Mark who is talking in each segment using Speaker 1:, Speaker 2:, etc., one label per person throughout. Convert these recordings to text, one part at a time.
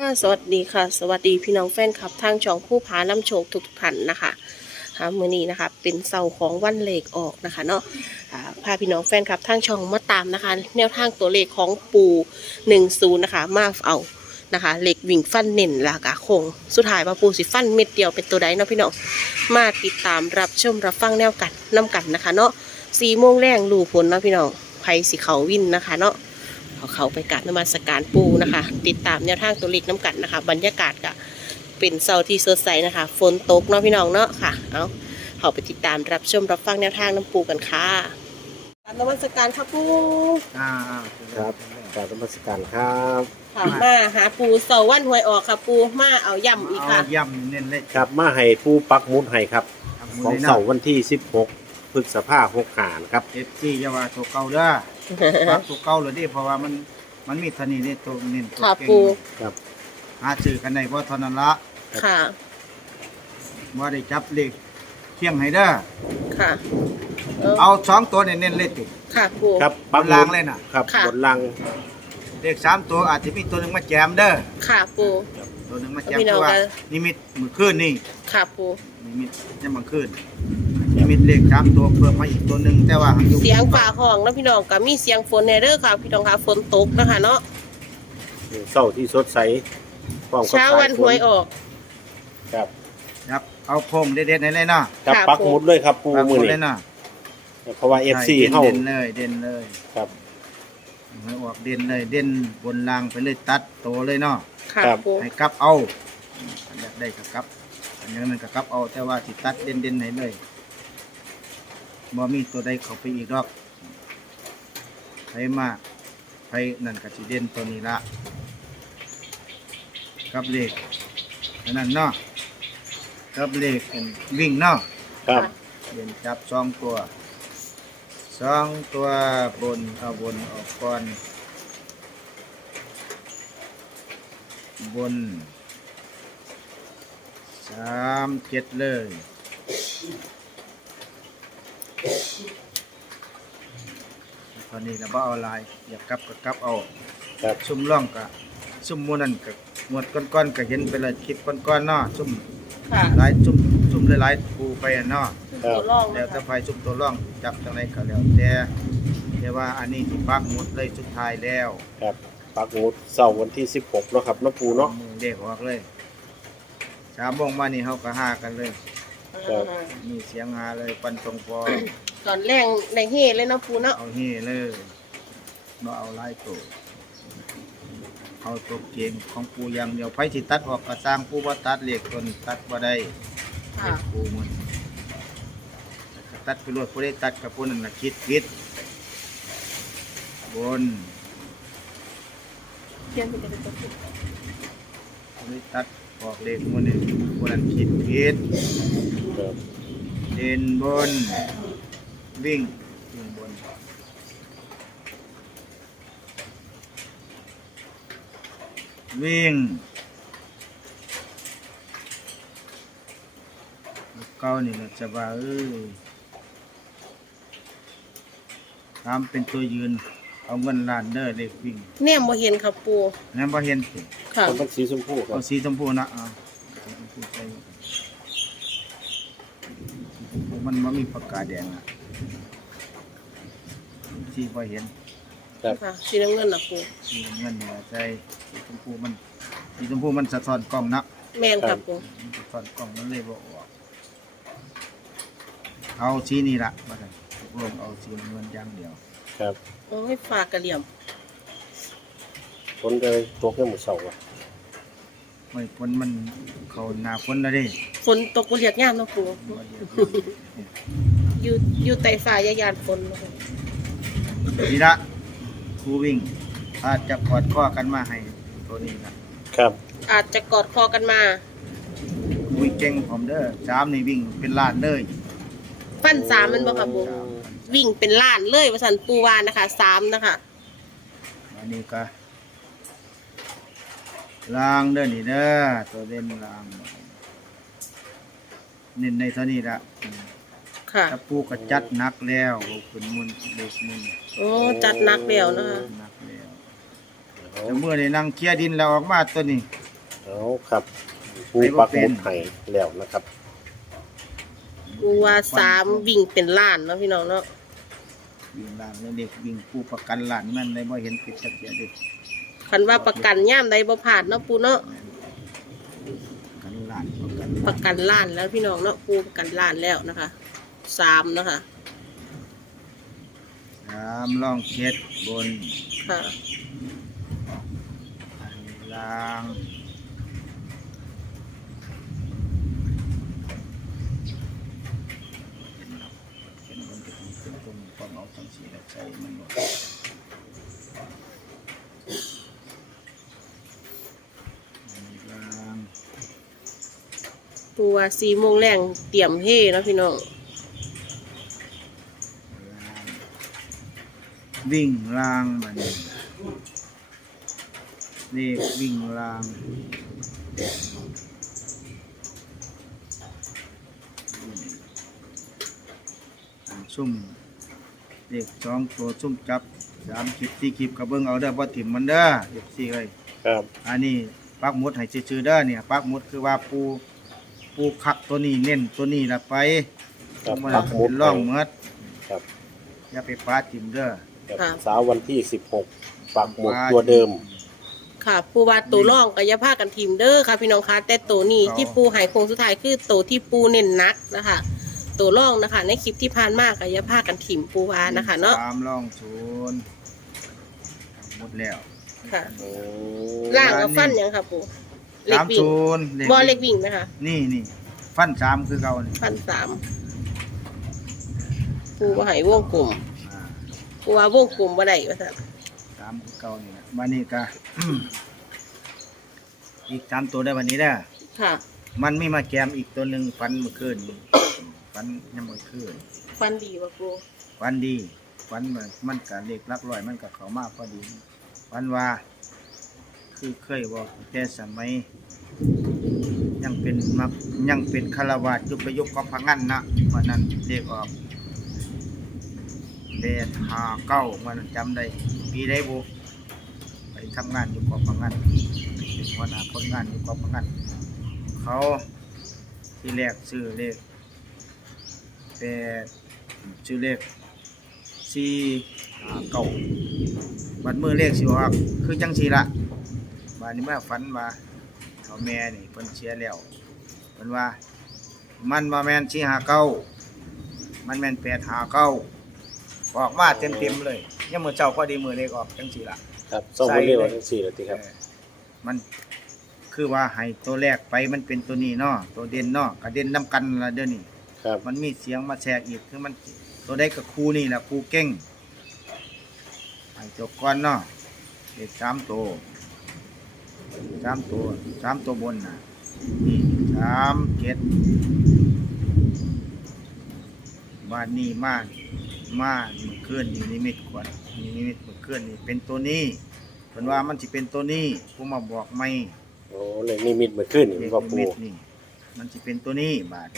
Speaker 1: สวัสดีค่ะสวัสดีพี่น้องแฟนคลับทางช่องผู้พาน้ำโชคทุกท่านนะคะมื้อนี้นะคะเป็นเสาร์ของวันเลขออกนะคะเนาะพาพี่น้องแฟนคลับทางช่องมาตามนะคะแนวทางตัวเลขของปู่10นะคะมาเอานะคะเลขวิ่งฟันเน่นลากาคงสุดท้ายว่าปู่สิฟันเม็ดเดียวเป็นตัวใดเนาะพี่น้องมาติดตามรับชมรับฟังแนวกันน้ากันนะคะเนาะ4 โมงแรงรู้ผลเนาะพี่น้องไผสิเขาวินนะคะเนาะเขาไปกราบนมัสการปูนะคะติดตามแนวทางตัวเลขน้ำกันนะคะบรรยากาศก็เป็นเสาร์ที่สดใสนะคะฝนตกเนาะพี่น้องเนาะค่ะเขาไปติดตามรับชมรับฟังแนวทางน้ำปูกันค่ะกราบนมัสการค่ะปู
Speaker 2: ครับกราบนมัสการครับ
Speaker 1: ค่ะมาหาปูเสาร์วันหวยออกค่ะปูมาเอาย่ำอีกค่ะ
Speaker 3: ย่ำเน้นเลย
Speaker 2: ครับมาให้ผู้ปักหมุดให้ครับของเสาร์วันที่16 พฤษภาคม65ครับ
Speaker 3: ที่ยาวาตัวเก่าเด้อปักตัวเก่าเลยดิเพราะว่ามันมีธนีนี่ตัวเน้นตัวเก่ง
Speaker 2: ครับ
Speaker 3: หาซื้อกันได้เพราะเท่านั้นละ
Speaker 1: ค่ะ
Speaker 3: ว่าได้จับเลขเที่ยงให้เด้อ
Speaker 1: ค่ะ
Speaker 3: เอา2 ตัวเน้นเลยติ
Speaker 1: ค่ะปู
Speaker 3: ครับปักล่างเลยน่ะ
Speaker 2: ครับบนล่าง
Speaker 3: เลข3 ตัวอาจจะมีตัวหนึ่งมาแจมเด้อ
Speaker 1: ค่ะปู
Speaker 3: ตัวหนึ่งมาแจมเพราะว่านิมิตมื้อคืนนี่
Speaker 1: ค่ะปู
Speaker 3: นิมิตยังมื้อคืนนิมิตเลข3 ตัวเพิ่มมาอีกตัวหนึ่งแต่ว่า
Speaker 1: เสียงฝ่าห้องแล้วพี่น้องก็มีเสียงฝนในเด้อค่ะพี่น้องค่ะฝนตกนะคะเนาะ
Speaker 2: เสาร์ที่สดใส
Speaker 1: เช้าวันหวยออก
Speaker 3: ครับเอาโคมเด็ดๆให้เลยเนาะ
Speaker 2: ครับปักหมุดเลยครับปูมือนี่เพราะว่า FC เฮา
Speaker 3: เด่นเลย
Speaker 2: ครับ
Speaker 3: หวยออกเด่นเลยเด่นบนล่างไปเลยตัดโตเลยเนาะ
Speaker 1: ครับ
Speaker 3: ให้กลับเอาอยากได้ก็กลับอันนี้มันก็กลับเอาแต่ว่าสิตัดเด่นให้เลยบ่มีตัวใดเข้าไปอีกดอกไผมากไผนั่นก็สิเด่นตัวนี้ละกับเลขนั่นเนาะกับเลขวิ่งเนาะ
Speaker 2: ครับ
Speaker 3: เด่นจับ2 ตัวบนเอาบนออกก่อนบน3 7เลยตอนนี้เราบ่เอาลายอยากกลับก็กลับเอาซุ่มร่องก็ซุ่มมูนั่นก็หมดก้อนๆก็เห็นไปเลยคลิปก้อนๆเนาะซุ่มหลายซุ่มหลายๆปูไปเนาะแล้วถ้าไฟซุ่มตัวร่องจับจังไดก็แล้วแต่ว่าอันนี้ที่ปักหมุดเลยสุดท้ายแล้ว
Speaker 2: ครับปักหมุดเสาร์วันที่16เนาะครับน้ำปูเนาะ
Speaker 3: เด็กออกเลย3 โมงมานี่เฮาก็หากันเลยมีเสียงหาเลยปันตรงพอ
Speaker 1: ตอนแรกในเฮเลยเนาะปูเนาะ
Speaker 3: เอาเฮเลยบ่เอาหลายตัวเอาตัวเก่งของปูอย่างเดียวไผสิตัดออกก็สร้างปูบ่ตัดเลขต้นตัดบ่ได้ปูมันตัดไปรวดผู้ใดตัดกับผู้นั้นน่ะคิดผิดบนผู้ใดตัดออกเลขผู้นี้ผู้นั้นคิดผิดเด่นบนวิ่งบนวิ่งเก้านี่เราจะว่าทำเป็นตัวยืนเอาเงินล้านเด้อเด็กวิ่ง
Speaker 1: เนี่ยบ่เห็นครับปู
Speaker 3: เนี่ยบ่เห็น
Speaker 1: ค่ะ
Speaker 2: เป็นสีชมพู
Speaker 3: เอาสีชมพูนะมันมีปากกาแดงอ่ะสีบ่เห็น
Speaker 1: ค่ะสีน้ำเงินนะปู
Speaker 3: สีน้ำเงินเนี่ยใช่สีชมพูมันสะท้อนกล้องนะ
Speaker 1: แม่นครับปู
Speaker 3: สะท้อนกล้องมันเลยบ่ออกเอาสีนี่ละมาเลยลงเอาสีน้ำเงินอย่างเดียว
Speaker 2: ครับ
Speaker 1: โอ้ยฝากกระเหลี่ยม
Speaker 2: ฝนเลยตกแค่หมดเสาร์
Speaker 3: ไม่ฝนมันเขาหนาฝนแล้วดิ
Speaker 1: ฝนตกบ่เรียกยามเนาะปูอยู่ใต้ฟ้ายายานฝน
Speaker 3: นี่ละครูวิ่งอาจจะกอดข้อกันมาให้ตัวนี้นะครับ
Speaker 1: อาจจะกอดคอกันมา
Speaker 3: วิ่งเก่งผมเด้อ3นี่วิ่งเป็นล้านเลย
Speaker 1: ฟัน3มันบ่ครับปูวิ่งเป็นล้านเลยว่าซั่นปูว่านะคะ3นะคะ
Speaker 3: อันนี้ก็ล่างเด้อนี่เด้อตัวเด่นล่างเน้นในเท่านี้ละ
Speaker 1: ค่ะ
Speaker 3: ถ้าปูก็จัดหนักแล้วขึ้นมุนเล็กมุน
Speaker 1: โอ้จัดหนักแล้วนะคะ
Speaker 3: หนักแล้วแต่เมื่อนี่นั่งเคลียร์ดินแล้วออกมาตัวนี้
Speaker 2: เอาครับผู้ปักหมุดไห้แล้วนะครับ
Speaker 1: ปูว่า3วิ่งเป็นล้านเนาะพี่น้องเนาะ
Speaker 3: วิ่งล้านแล้วเด็กวิ่งผู้ประกันล้านมันได้บ่เห็นผิดจักเสียเด็ก
Speaker 1: คันว่าประกันย่ามใดบ่ผ่านเนาะปูเนาะ
Speaker 3: ประกันล้านประกัน
Speaker 1: ประกันล้านแล้วพี่น้องเนาะปูประกันล้านแล้วนะคะ3เนาะค่ะ
Speaker 3: ล่องเจ็ดบน
Speaker 1: ค่ะ
Speaker 3: อันล่างเห็นบนเป็นตรงความเอาทั้งสี่แล้วใส่มันหมดอันล่าง
Speaker 1: ปูว่า4 โมงแรงเตรียมเฮเนาะพี่น้อง
Speaker 3: วิ่งรางมันเลขวิ่งรางซุ่มเลข2 ตัวซุ่มจับ3 คลิป4 คลิปกระเบื้องเอาเด้อบ่ถิ่มมันเด้อเอฟซีเอ้ย
Speaker 2: ครับ
Speaker 3: อันนี้ปักหมุดให้ชื่อๆเด้อเนี่ยปักหมุดคือว่าปูคักตัวนี้เน้นตัวนี้ละไป
Speaker 2: ครับ
Speaker 3: มัน
Speaker 2: ปักหมุ
Speaker 3: เป็
Speaker 2: ด
Speaker 3: นร่องเมด
Speaker 2: ครับ
Speaker 3: อย่าไปปาถิ่มเด้อ
Speaker 2: ครับเสาร์วันที่16ปักหมุดตัวเดิม
Speaker 1: ค่ะปูว่าตัวร่องก็อย่าพากันทีมเด้อค่ะพี่น้องคะแต่ตัวนี้ที่ปูใหายโค้งสุดท้ายคือตัวที่ปูเน้นนักนะคะตัวร่องนะคะ ในคลิปที่ผ่านมาก็อย่าพากันทีมปูวานะคะเนาะ
Speaker 3: 3ร่อง0หมดแล้ว
Speaker 1: ค่ะ
Speaker 2: โอ้
Speaker 1: ล่างกับฟันหยังค่ะปูเล็กวิ่ง
Speaker 3: 30
Speaker 1: บอเล็กวิ่งนะคะ
Speaker 3: นี่ฟัน3คือเก่านี่
Speaker 1: ฟัน3ปูว่าใหายวงกลม
Speaker 3: อ่า
Speaker 1: ปูว่าวงกลมบ่ได้ว่าซั่น
Speaker 3: 3คือเก่านี่แหละวันนี้ก็ อีก3ตัวได้วันนี้เด้อ
Speaker 1: ค่ะ
Speaker 3: มันมีมาแกมอีกตัวหนึงฟันเมื่อคืนนี่ฟันยังเมื่อคืน
Speaker 1: ฟันดีว่ะปู
Speaker 3: ฟันดีฟันมันก็เลขหลักร้อยมันก็เข้ามาพอดีฟันว่าคือเคยบอกแต่สมัยยังเป็นคารวาสอยู่ประยุกต์กับพะงันนะวันนั้นเลขออก859วันนั้นจำได้ปีได้บ่ไปทำงานอยู่กับพะงันเป็นหัวหน้าคนงานอยู่กับพะงันเขาที่แรกซื้อเลขชื่อเลข459บัดมือเลขสิออกคือจังซี่ละบัดนี้มาฝันว่าเฒ่าแม่นี่เพิ่นเสียแล้วเพิ่นว่ามันบ่แม่น459มันแม่น859ออกมาเต็มๆเลยยังมื้อเช้าพอดีมื้อเลขออกจังซี่ละ
Speaker 2: ครับส่งไปเรียกว่าทั้ง4แล้วติครับ
Speaker 3: มันคือว่าให้ตัวแรกไปมันเป็นตัวนี้เนาะตัวเด่นเนาะก็เด่นนํกันละเด้อนี่
Speaker 2: ครับ
Speaker 3: มันมีเสียงมาแทรกอีกคือมันตัวได้กับครูนี่แหละครูเก่งไอ้จบก่อนเนาะเด็ก3 ตัวบนน่ะนี่3 7บาดนี้มาเมื่อคืนนี่นิมิตขวัญนิมิตเมื่อคืนนี่เป็นตัวนี้เพิ่นว่ามันสิเป็นตัวนี้ผู้มาบอกไม่
Speaker 2: โอ้เลยนิมิตเมื่อคืนนี่
Speaker 3: เด็ก
Speaker 2: ว่า
Speaker 3: นิ
Speaker 2: ปู
Speaker 3: มิตนี่มันสิเป็นตัวนี้บาด
Speaker 2: โอ้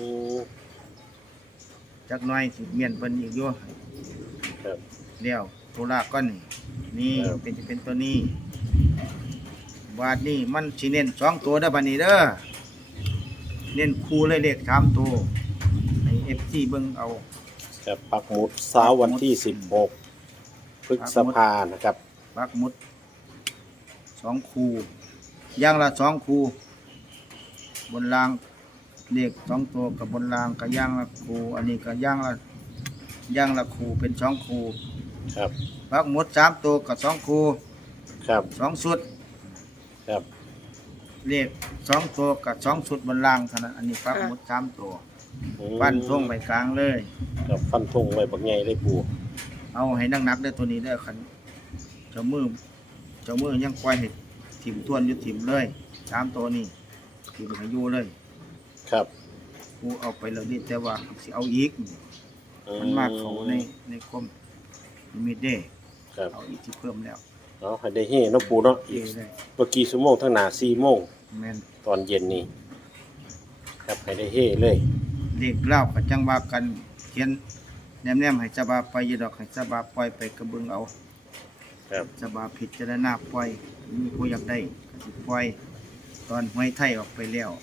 Speaker 3: จักหน่อยสิเมียนเพิ่นอีกอยู่
Speaker 2: ครับ
Speaker 3: เดี๋ยวโทรากก่อนนี่
Speaker 2: ครับ
Speaker 3: เป็นตัวนี้บาทนี้มันสิเน้น2 ตัวเด้อบัดนี้เด้อเน้นคู่เลยเลข3 ตัวให้ FC เบิ่งเอา
Speaker 2: ครับปักหมุดเสาร์วันที่16พฤษภานะครับ
Speaker 3: ปักหมุด2 คู่อย่างละ2 คู่บนรางเลข2 ตัวกับบนรางก็อย่างละคู่อันนี้ก็อย่างละคู่เป็น2 คู่
Speaker 2: ครับ
Speaker 3: ปักหมุด3 ตัวกับ2 คู่
Speaker 2: ครับ
Speaker 3: 2 ชุด
Speaker 2: ครับ
Speaker 3: เลข2 ตัวกับ2 ชุดบนรางเท่านั้นอันนี้ปักหมุด3 ตัว
Speaker 2: อืม
Speaker 3: ฟันทงไปกลางเลย
Speaker 2: ครับฟันธงไว้บักใหญ่เลยปู
Speaker 3: เอาให้นักๆได้อตัวนี้ได้อคันเจ้ามือยังปล่อยให้ถิ่มทวนอยู่ถิ่มเลย3 ตัวนี้ถิ่มให้อยู่เลย
Speaker 2: ครับ
Speaker 3: กูเอาไปแล้วนี่แต่ว่าสิเอาอีกมันมากเขาในคมนิมิตเด้
Speaker 2: ครับ
Speaker 3: เอาอีกที่เพิ่มแล้ว
Speaker 2: เอาให้ได้เฮเนาะปูเนาะ
Speaker 3: เอ้ได้
Speaker 2: เมื่อกี้ชั่วโมงทั้งหน้า4โมง
Speaker 3: แม่น
Speaker 2: ตอนเย็นนี่ครับให้ได้เฮเลย
Speaker 3: เลขเล่าก็จังว่ากันเขียนแนมๆให้สบาไปอยู่ดอกให้สบาปล่อยไปกระเบื้องเอา
Speaker 2: ครับ
Speaker 3: สบาพิจารณาปล่อยมีผู้อยากได้ก็สิปล่อยตอนหวยไทยออกไปแล้ว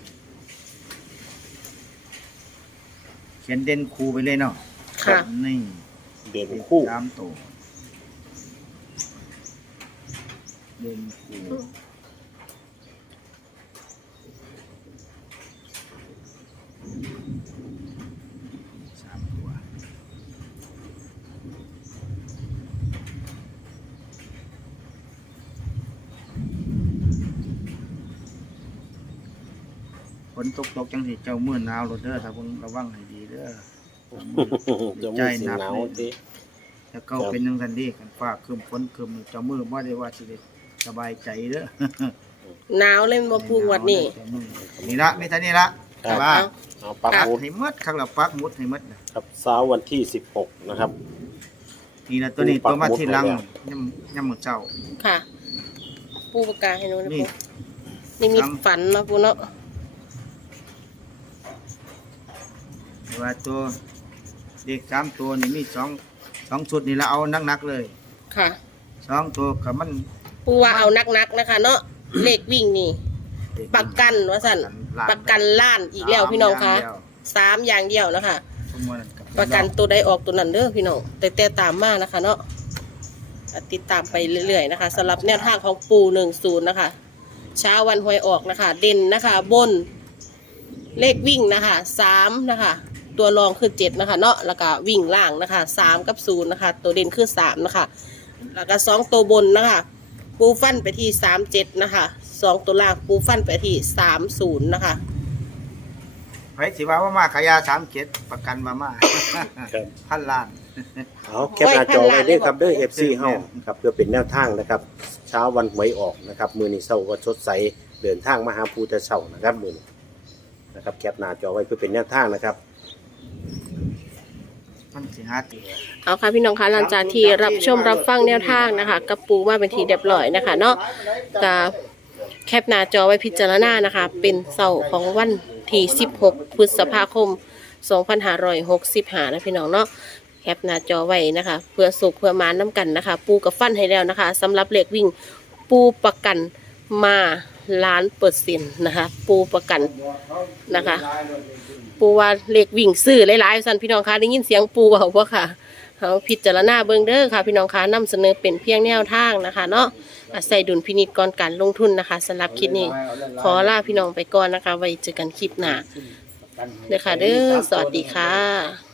Speaker 3: เขียนเด่นคูไปเลยเนาะ
Speaker 1: ค่ะ
Speaker 3: นี่
Speaker 2: เด่นคู่
Speaker 3: ตามตัวเด่นคูสามตัวฝนตกจังสิเจ้ามือหนาวรถเด้อถ้าเพิ่งระวังให้ดีเด้อ
Speaker 2: จะมีสีหนาวติ
Speaker 3: แล้วก็เป็นจังซั่นดีกันฟ้าครึมฝนครึมเจ้ามือบ่ได้ว่าสิได้สบายใจเด้อ
Speaker 1: หนาวเลยบ่ปูงวดนี้
Speaker 3: นี่ละมีเท่านี้ละแต่ว่า
Speaker 2: เอาปักหมุด
Speaker 3: ให้หมดข้างละปักหมุดให้หมดน่ะ
Speaker 2: ครับเช้าวันที่16นะครับ
Speaker 3: นี่ละตัวนี้
Speaker 2: ปัก
Speaker 3: ตัวมา
Speaker 2: หมุด
Speaker 3: ที่หลัง
Speaker 2: ไว้แล้ว
Speaker 3: ย่ำมื้อเช้า
Speaker 1: ค่ะ ปูประกาศให้หนูนะ
Speaker 3: นี่
Speaker 1: ปูนี่มีฝันเนาะปูเนาะ
Speaker 3: แต่ว่าตัวเด็ก3ตัวนี่มี2ชุดนี่ละเอานักๆเลย
Speaker 1: ค่ะ
Speaker 3: 2ตัวก็มัน
Speaker 1: ปูว่าเอานักๆนะคะเนาะ เลขวิ่งนี่ ประกันว่าสั่นประกันล้านอีกแล้วพี่น้องคะ3อย่างเดียวนะคะ ประกันตัวใดออกตัวนั้นเด้อพี่น้องแต่ตามมานะคะเนาะติดตามไปเรื่อยๆนะคะสำหรับแนวทางของปู10นะคะเช้าวันหวยออกนะคะ เด่นนะคะบนเลขวิ่งนะคะ3นะคะตัวรองคือ7นะคะเนาะแล้วก็วิ่งล่างนะคะ3กับ0นะคะตัวเด่นคือ3นะคะแล้วก็2ตัวบนนะคะปูฟันไปที่37นะคะ2ตัวล่างปูฟันไปที่30นะคะ
Speaker 3: ไผสิว่ามาขายา37ประกันมา
Speaker 2: ครับ
Speaker 3: พันล้าน
Speaker 2: เอาแคปหน้าจอไว้ด้วยครับเด้อ FC เฮาครับเพื่อเป็นแนวทางนะครับ เช้าวันหวยออกนะครับมื้อนี้เช้าก็สดใสเดินทางมาหาปู่แต่เช้านะครับมื้อนี้นะครับแคปหน้าจอไว้เพื่อเป็นแนวทางนะครับ
Speaker 3: มันสิหาติ
Speaker 1: เอาค่ะพี่น้องคะหลังจากที่รับชมรับฟังแนวทางนะคะกับปูมาเป็นทีเรียบร้อยนะคะเนาะกับแคปหน้าจอไว้พิจารณานะคะ เป็นเสาร์ของวันที่16 พฤษภาคม 2565นะพี่น้องเนาะแคปหน้าจอไว้นะคะ เพื่อสุขเพื่อมาน้ำกันนะคะ ปูกับฟันให้แล้วนะคะสำหรับเลขวิ่งปูประกันมา1,000,000%นะคะ ปูประกันนะคะ ปูว่าเลขวิ่งซื้อหลายๆสันพี่น้องคะได้ยินเสียงปูเบาบ่ค่ะเอาพิจารณาเบิ่งเด้อค่ะพี่น้องคะนำเสนอเป็นเพียงแนวทางนะคะเนาะอาศัยดุลพินิจก่อนการลงทุนนะคะสำหรับคลิปนี้ขอลาพี่น้องไปก่อนนะคะไว้เจอกันคลิปหน้าเด้อค่ะเด้อสวัสดีค่ะ